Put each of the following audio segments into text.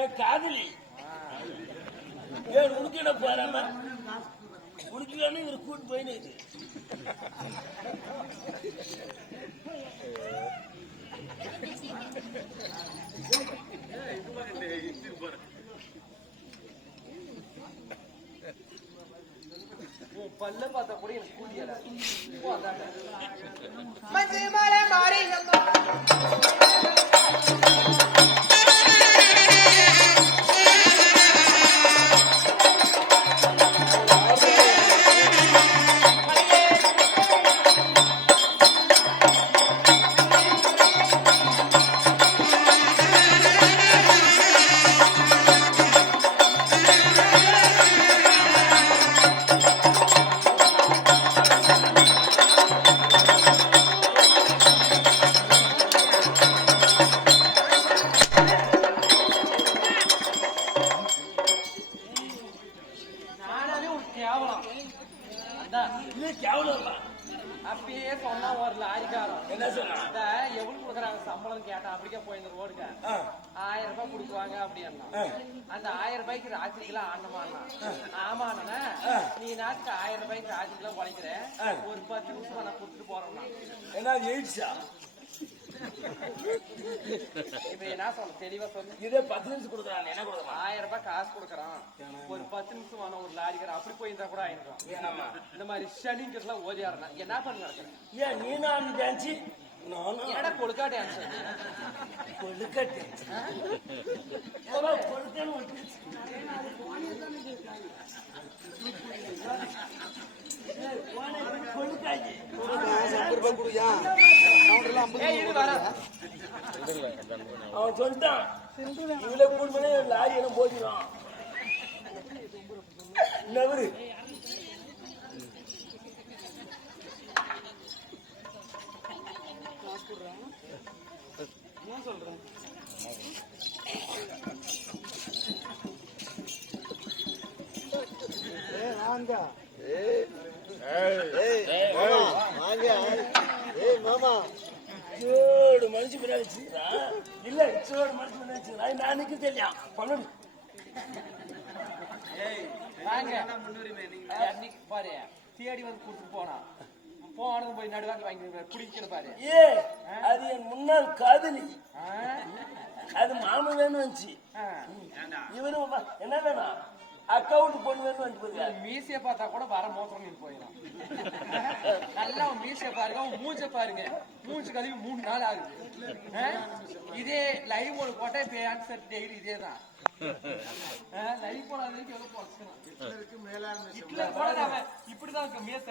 என் காதலி ஏன் உனக்கிட போறாம உனக்குலான்னு இவர் கூட்டு போயின்னு பல்ல பார்த்தா கூட எனக்கு கூடியல அப்பயே சொன்னா ஒரு லாரிக்காரன் என்ன சொன்னா எவ்வளவு கொடுக்குறாங்க சம்பளம் கேட்டான் அப்படிக்கே போயிருந்த ரோடுக்க 1000 ரூபாய் கொடுக்குவாங்க அப்படின்னா அந்த 1000 ரூபாய்க்கு ராத்திரிக்கெல்லாம் ஆண்டமானா ஆமாண்ணா நீ நாட்டுக்கு 1000 ரூபாய்க்கு ராத்திரிக்கெல்லாம் உழைக்கிற ஒரு 10 நிமிஷம் நான் கொடுத்துட்டு போறோம்னா என்ன எயிட்ஸா இப்ப என்ன சொல்ல தெளிவா சொல்லு இதே 10 நிமிஷம் கொடுக்குறாங்க என்ன கொடுக்குறான் 1000 ரூபாய் காசு கொடுக்குறான் ஒரு 10 நிமிஷம் வேணும் ஒரு லாரிக்காரன் அப்படி போயிருந்தா கூட ஆயிருக்கும் இந்த மாதிரி ஷனிங்கெல்லாம் ஓதியாருனா என்ன பண்ணி நடக்கிறேன் ஏன் நீ நான் டான்ஸ் நானும் என்னடா கொழுக்கா டான்ஸ் கொழுக்கா டான்ஸ் அவன் சொல்லிட்டான் இவ்வளவு மூணு மணி லாரி எல்லாம் போதிடும் நவரு சொல்றேன் சோடு மனுஷன் பின்னாடி வச்சுக்கிறான் இல்ல சோடு மனுஷன் பின்னாடி வச்சுக்கிறான் நானுக்கு தெரியும் பண்ணு பாரு தேடி வந்து கூட்டிட்டு போனா போனது போய் நடுவாங்க வாங்கி குடிக்கிற பாரு ஏ அது என் முன்னாள் காதலி அது மாமன் வேணும் வந்துச்சு இவரும் என்ன வேணும் அக்கௌண்ட் பொண்ணு வேணும் வந்து மீசிய பார்த்தா கூட வர மோசம் போயிடும் நல்லா மீசிய பாருங்க மூஞ்ச பாருங்க மூஞ்சு கழுவி 3 நாள் ஆகுது இதே லைவ் ஒரு போட்டா இப்ப ஆன்சர் டெய்லி இதே தான் லைவ் போடாததுக்கு எவ்வளவு போச்சுக்கலாம் இப்படிதான் இருக்க மீச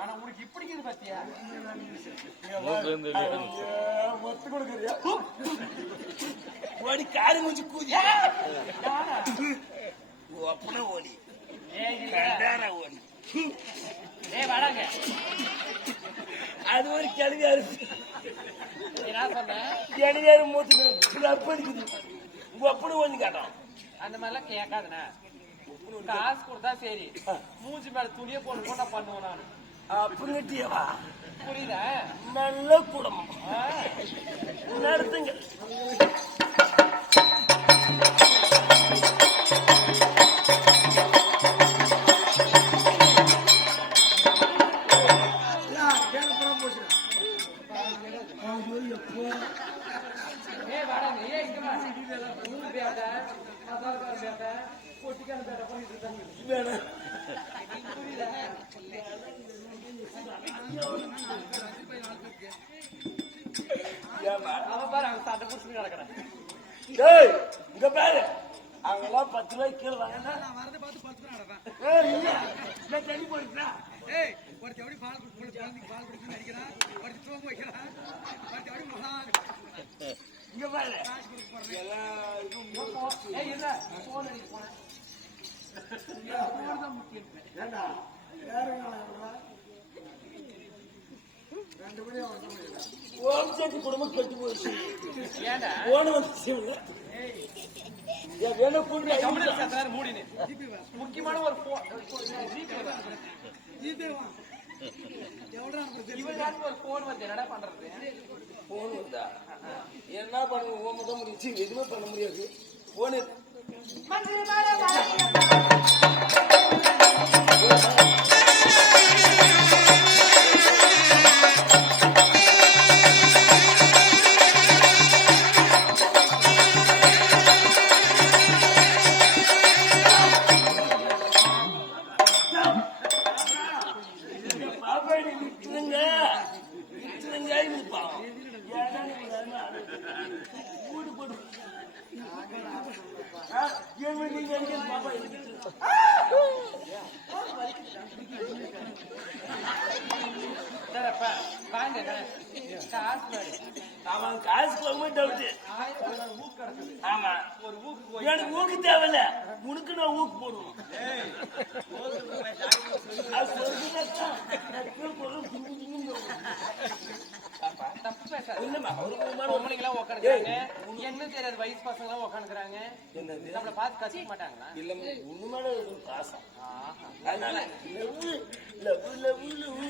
ஆனா உனக்கு இப்படி இருக்குது பாத்தியா மொத்த கொடுக்குறியா ஓடி காரி முடிச்சு கூதியா அப்பனா ஓடி ஓடி வராங்க அது ஒரு கிளவியா இருக்கு என்ன சொன்ன கிளவியாரு மூத்து அடிக்குது அப்படி ஓடி காட்டும் அந்த மாதிரிலாம் கேட்காதுண்ணா காசு கொடுத்தா சரி மூஞ்சி மேல துணியை போட்டு போட்டா பண்ணுவேன் நான் அப்படிங்கட்டியவா புரியுதா நல்ல குடும்பம் நடத்துங்க இங்க பாரு அவங்கெல்லாம் 10 ரூபாய்க்கு கீழே வாங்க தண்ணி போடுறா இங்க பாரு ஓம் சக்தி குடும்பம் கெட்டு போச்சு ஓன வந்து முக்கியமான ஒரு போன் வந்து என்னடா பண்றது போன் வந்தா என்ன பண்ண முடிச்சு எதுவுமே பண்ண முடியாது போனு இந்த பாப்பாடி விட்டுருங்க இது பாவம் ஏன்னா கூடு போடு நீங்க அடிக்க பாப்பா சரிப்பா வாங்க காசு அவன் காசு போகும்போது டவுட்டு ஊக்கு கிடக்குது ஆமா ஒரு ஊக்கு எனக்கு ஊக்கு தேவையில்ல உனக்கு நான் ஊக்கு போடுவோம் அது சொல்றதுதான் பொருள் திங்கு திங்கு தப்பு பேசாது இல்லம்மா அவருக்கு பொம்பளைங்க எல்லாம் உட்காந்துக்கிறாங்க என்ன தெரியாது வயசு பசங்க எல்லாம் உட்காந்துக்கிறாங்க என்னது நம்மள பார்த்து கசிக்க மாட்டாங்களா இல்லம்மா உன்னு மேல ஒரு பாசம் ஆஹா. அதனால லவ் லவ் லவ் லவ்